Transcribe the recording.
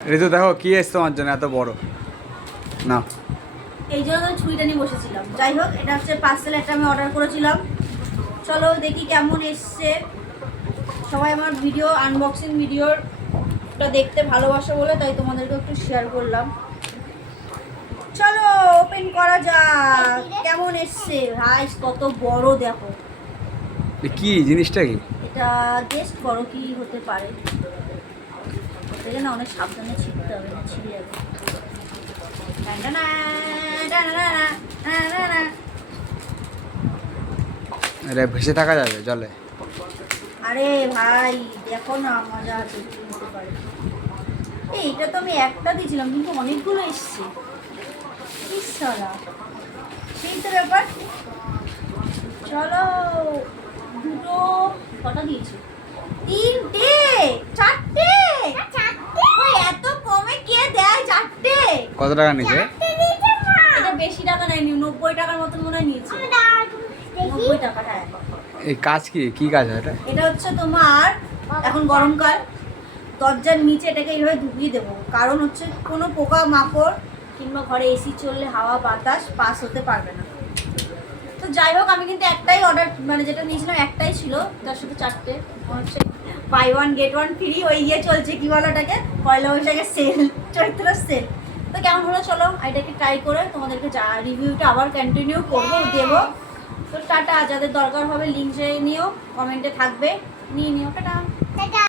ঋতু দেখো কি এসছে তোমার জন্য এত বড় না। এই জন্য আমি ছুরিটা নিয়ে বসেছিলাম। যাই হোক, এটা হচ্ছে পার্সেল, একটা আমি অর্ডার করেছিলাম। চলো দেখি কেমন এসছে। সবাই আমার ভিডিও আনবক্সিং ভিডিওটা দেখতে ভালোবাসো বলে তাই তোমাদেরকে একটু শেয়ার করলাম। চলো ওপেন করা যাক কেমন এসছে। ভাই কত বড় দেখো। কি জিনিসটা কি? এটা গেস্ট করো কি হতে পারে। এটা না অনেক সাবধানে ছিঁড়তে হবে, না ছিঁড়ে যাবে। আরে ভেসে থাকা যাবে জলে? আরে ভাই দেখো না, মজা আছে কি হতে পারে। এইটা তো আমি একটা দিয়েছিলাম কিন্তু অনেকগুলো এসছে। ইসারা সেই তো ব্যাপার। চলো দুটো কটা দিয়েছি? তিনটে, চারটে। ওই এত কমে কে দেয় চারটে? কত টাকা নিচে? এটা বেশি টাকা নেয়নি, 90 টাকার মতন মনে হয় নিয়েছে। 90 টাকা। হ্যাঁ, এই কাজ কি কি কাজ হয় এটা? এটা হচ্ছে তোমার এখন গরমকাল, দরজার নিচে এটাকে এইভাবে ঢুকিয়ে দেবো। কারণ হচ্ছে কোনো পোকা মাকড় কিংবা ঘরে এসি চললে হাওয়া বাতাস পাস হতে পারবে না। তো যাই হোক, আমি কিন্তু একটাই অর্ডার, মানে যেটা নিয়েছিলাম একটাই ছিল, তার সাথে চারটে হচ্ছে buy one get one free. ওই ইয়ে চলছে কি বলো ওটাকে, পয়লা বৈশাখের সেল, চৈত্র সেল। তো কেমন হলো চলো এটাকে ট্রাই করে তোমাদেরকে রিভিউটা আবার কন্টিনিউ করবো, দেবো। তো টাটা, যাদের দরকার হবে লিঙ্ক নিও, কমেন্টে থাকবে, নিয়ে নিও। টাটা।